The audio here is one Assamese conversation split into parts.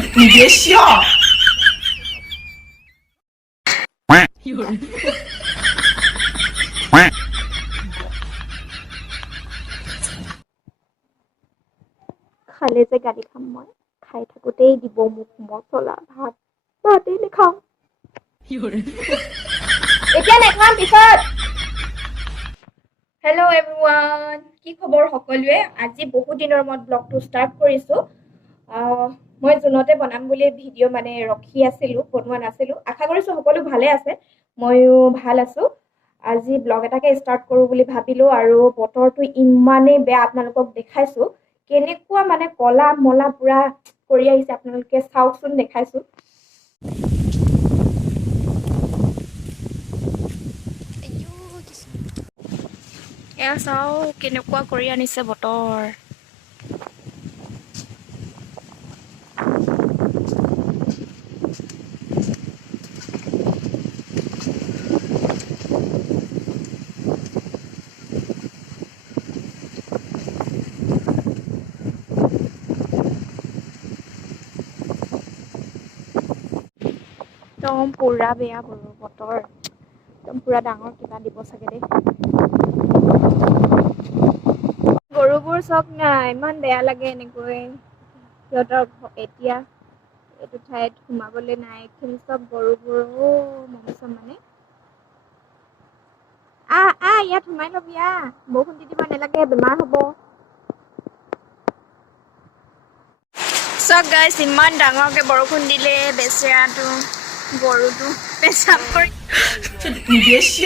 你别笑。有人 খালে যে গালি খাম মই খাই থাকোঁতেই দিব মোক মছলা ভাত ভাতেই নেখাওঁ 有人 এতিয়া নেখাম পিছত হেল্ল' এভৰিৱান কি খবৰ সকলোৱে আজি বহুত দিনৰ মূৰত ব্লগটো ষ্টাৰ্ট কৰিছোঁ মই জুনতে বনাম বুলি ভিডিঅ' মানে ৰখি আছিলোঁ বনোৱা নাছিলোঁ আশা কৰিছোঁ সকলো ভালে আছে ময়ো ভাল আছোঁ আজি ব্লগ এটাকে ষ্টাৰ্ট কৰোঁ বুলি ভাবিলোঁ আৰু বতৰটো ইমানেই বেয়া আপোনালোকক দেখাইছোঁ কেনেকুৱা মানে কলা মলা পুৰা কৰি আহিছে আপোনালোকে চাওকচোন দেখাইছোঁ এয়া চাও কেনেকুৱা কৰি আনিছে বতৰ একদম পুৰা বেয়া বতৰ একদম পুৰা ডাঙৰ কিবা দিব চাগে দেই গৰুবোৰ চব নাই ইমান বেয়া লাগে এনেকৈ সিহঁতৰ এতিয়া এইটো ঠাইত সোমাবলৈ নাই এইখিনি চব গৰুবোৰ মমচম মানে ইয়াত সোমাই ল'বি বৰষুণ দি দিব নালাগে বেমাৰ হ'ব চব গাইছ ইমান ডাঙৰকে বৰষুণ দিলে বেচেৰাটো গৰুটো পেচাব কৰি 你别笑。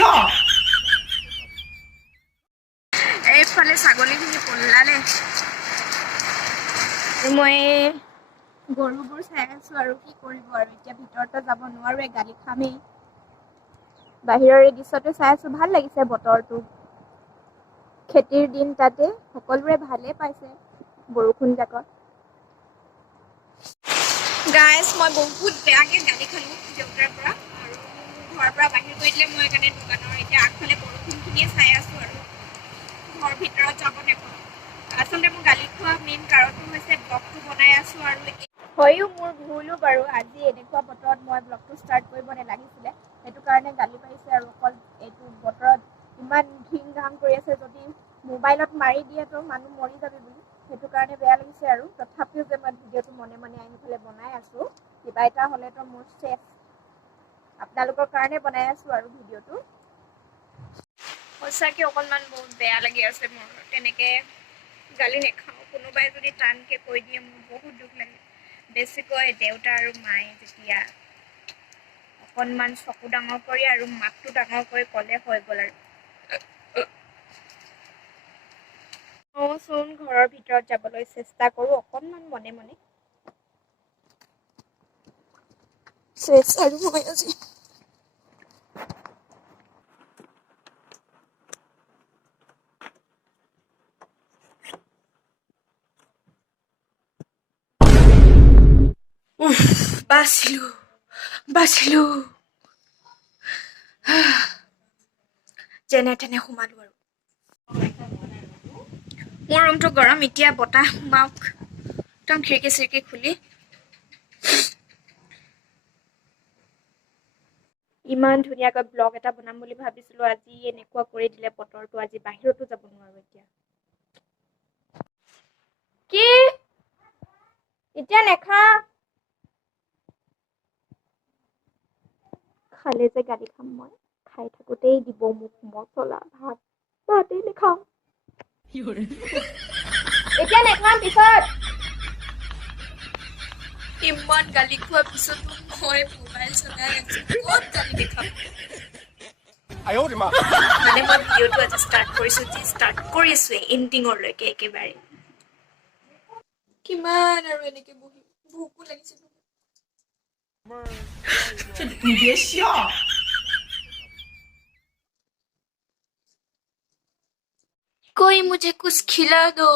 এইফালে ছাগলীখিনি পলালে মই গৰুবোৰ চাই আছো আৰু কি কৰিব আৰু এতিয়া ভিতৰতে যাব নোৱাৰোৱে গালি খামেই বাহিৰৰ এই দৃশ্যটো চাই আছো ভাল লাগিছে বতৰটো খেতিৰ দিন তাতে সকলোৰে ভালে পাইছে বৰষুণ জাকত গাইজ মই বহুত বেয়াকে গালি খালো দেউতাৰ পৰা আৰু ঘৰৰ পৰা বাহিৰ কৰি দিলে মই সেইকাৰণে দোকানৰ এতিয়া আগফালে বৰষুণখিনিয়ে চাই আছো আৰু ঘৰ ভিতৰত যাব নাপাওঁ আচলতে মোৰ গালি খোৱা মেইন কাৰণটো হৈছে ব্লগটো বনাই আছো আৰু হয়ো মোৰ ভুলো বাৰু আজি এনেকুৱা বতৰত মই ব্লগটো ষ্টাৰ্ট কৰিব নালাগিছিলে সেইটো কাৰণে গালি পাৰিছে আৰু অকল এইটো বতৰত ইমান ঘিং ঘাম কৰি আছে যদি মোবাইলত মাৰি দিয়েতো মানুহ মৰি যাবি বুলি সেইটো কাৰণে বেয়া লাগিছে আৰু তথাপিও যে মই ভিডিঅ'টো মনে মনে আহি পেলাই বনাই আছো কিবা এটা হ'লেতো মোৰ চেফ আপোনালোকৰ কাৰণে বনাই আছো আৰু ভিডিঅ'টো সঁচাকে অকণমান বহুত বেয়া লাগি আছে মোৰ তেনেকে গালি নেখাওঁ কোনোবাই যদি টানকে কৈ দিয়ে মোৰ বহুত দুখ লাগে বেছিকৈ দেউতা আৰু মায়ে যেতিয়া অকণমান চকু ডাঙৰ কৰি আৰু মাতটো ডাঙৰ কৰি ক'লে হৈ গ'ল আৰু চোন ঘৰৰ ভিতৰত যাবলৈ চেষ্টা কৰোঁ অকণমান মনে মনে আৰু মই আজি বাচিলো যেনে তেনে সোমালো আৰু মোৰ ৰুমটো গৰম এতিয়া বতাহ সোমাওক একদম খিৰিকী চিৰিকী খুলি ইমান ধুনীয়াকৈ ব্লগ এটা বনাম বুলি ভাবিছিলো আজি এনেকুৱা কৰি দিলে বতৰটো আজি বাহিৰতো যাব নোৱাৰো এতিয়া কি এতিয়া নেখা খালে যে গালি খাম মই খাই থাকোঁতেই দিব মোক মছলা ভাত ভাতেই নেখাওঁ 有人 এতিয়া নেখাম পিছত ইমান গালি খোৱা পিছতো মই মোবাইল চলাই আছো ক'ত গালি দেখাম 哎呦我的妈！ মানে মই ভিডিঅ'টো আজি ষ্টাৰ্ট কৰিছোৱে এণ্ডিঙলৈকে একেবাৰে কিমান আৰু এনেকে বহি ভোকো লাগিছে 你别笑。 कोई मुझे कुछ खिला दो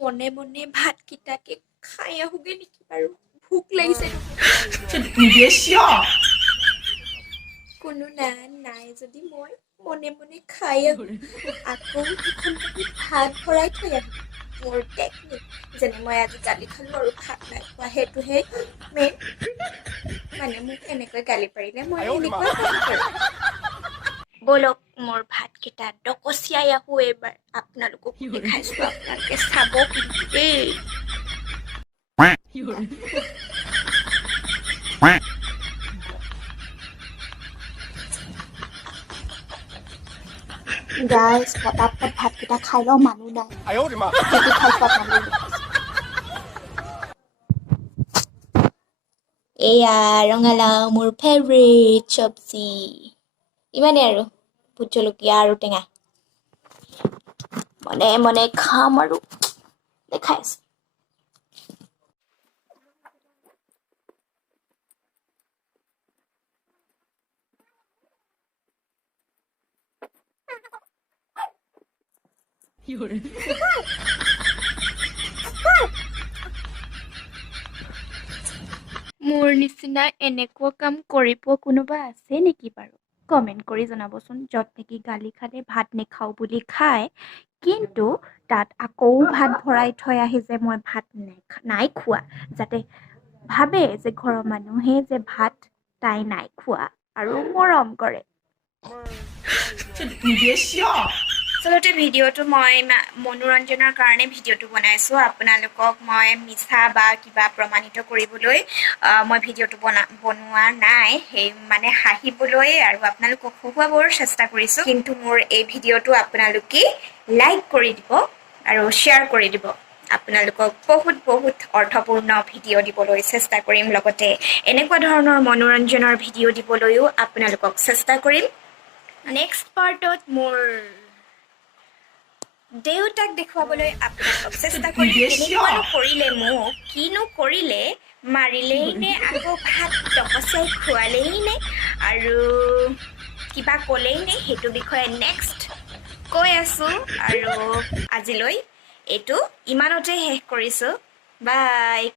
মনে মনে ভাতকেইটাকে খাই আহোগে নেকি বাৰু ভোক লাগিছে 你别笑。 কোনো নাই যদি মই মনে মনে খাই আহো আকৌ এখন ভাত ভৰাই থৈ আহো মোৰ টেকনিক যেনে মই আজি গালি খালোঁ আৰু ভাত নাই খোৱা সেইটোহে মেইন মানে মোক এনেকৈ গালি পাৰিলে মই এনেকৈ কাম কৰিম বলক মোৰ ভাতকেইটা ডকচিয়াই আহোঁ এইবাৰ আপোনালোকক দেখাইছোঁ আপোনালোকে চাব কিন্তু দেই 有人， গাইজ পটাপট ভাতকেইটা খাই লওঁ মানুহ নাই 哎呦我的妈！ সেইটো খাই খোৱা মানুহ এয়া ৰঙালাও মোৰ ফেভৰেট চব্জি ইমানেই আৰু ভোট জলকীয়া আৰু টেঙা মনে মনে খাম আৰু দেখাই আছোঁ有人， মোৰ নিচিনা এনেকুৱা কাম কৰিব কোনোবা আছে নেকি বাৰু কমেণ্ট কৰি জনাবচোন য'ত নেকি গালি খালে ভাত নেখাওঁ বুলি খায় কিন্তু তাত আকৌ ভাত ভৰাই থৈ আহি যে মই ভাত নাই খোৱা যাতে ভাবে যে ঘৰৰ মানুহে যে ভাত তাই নাই খোৱা আৰু মৰম কৰে 这你别笑。 আচলতে ভিডিঅ'টো মই মনোৰঞ্জনৰ কাৰণে ভিডিঅ'টো বনাইছোঁ আপোনালোকক মই মিছা বা কিবা প্ৰমাণিত কৰিবলৈ মই ভিডিঅ'টো বনোৱা নাই সেই মানে হাঁহিবলৈ আৰু আপোনালোকক হহুৱাবৰ চেষ্টা কৰিছোঁ কিন্তু মোৰ এই ভিডিঅ'টো আপোনালোকে লাইক কৰি দিব আৰু শ্বেয়াৰ কৰি দিব আপোনালোকক বহুত অৰ্থপূৰ্ণ ভিডিঅ' দিবলৈ চেষ্টা কৰিম লগতে এনেকুৱা ধৰণৰ মনোৰঞ্জনৰ ভিডিঅ' দিবলৈও আপোনালোকক চেষ্টা কৰিম নেক্সট পাৰ্টত মোৰ দেউতাক দেখুৱাবলৈ আপোনালোকক চেষ্টা কৰিম কেনেকুৱানো কৰিলে মোক কিনো কৰিলে মাৰিলেই নে আকৌ ভাত টকচাই খোৱালেই নে আৰু কিবা ক'লেই নে সেইটো বিষয়ে নেক্সট কৈ আছোঁ আৰু আজিলৈ এইটো ইমানতে শেষ কৰিছোঁ বাই